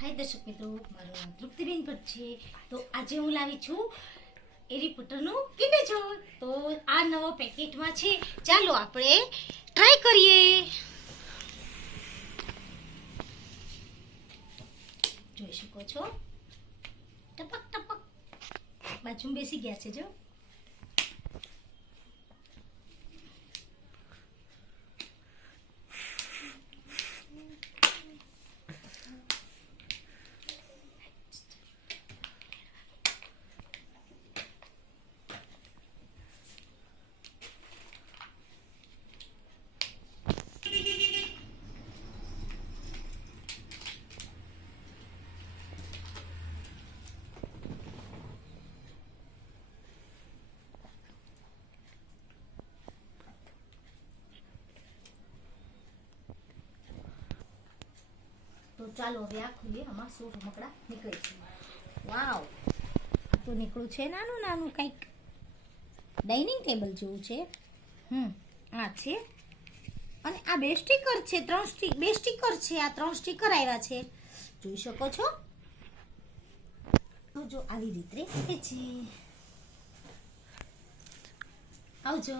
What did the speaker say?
હાય દર્શક મિત્રો, મારું નામ તૃપ્તિબેન ભટ્ટ છે. તો આજે હું લાવી છું હેરી પોટરનું કિન્ડર જોય. તો આ નવા પેકેટમાં છે, ચાલો આપણે ટ્રાય કરીએ. જોઈ શકો છો, ટપક ટપક બાજુમાં બેસી ગયા છે. જો તો ચાલો હવે આ ખુલીએ. આમાં શું રમકડા નીકળે છે. વાવ, આ તો નીકળ્યું છે નાનું નાનું કંઈક ડાઇનિંગ ટેબલ જેવું છે. આ છે, અને આ બે સ્ટીકર છે. બે સ્ટીકર છે. આ 3 સ્ટીકર આવ્યા છે, જોઈ શકો છો. તો જો આવી રીતે છે. આવજો.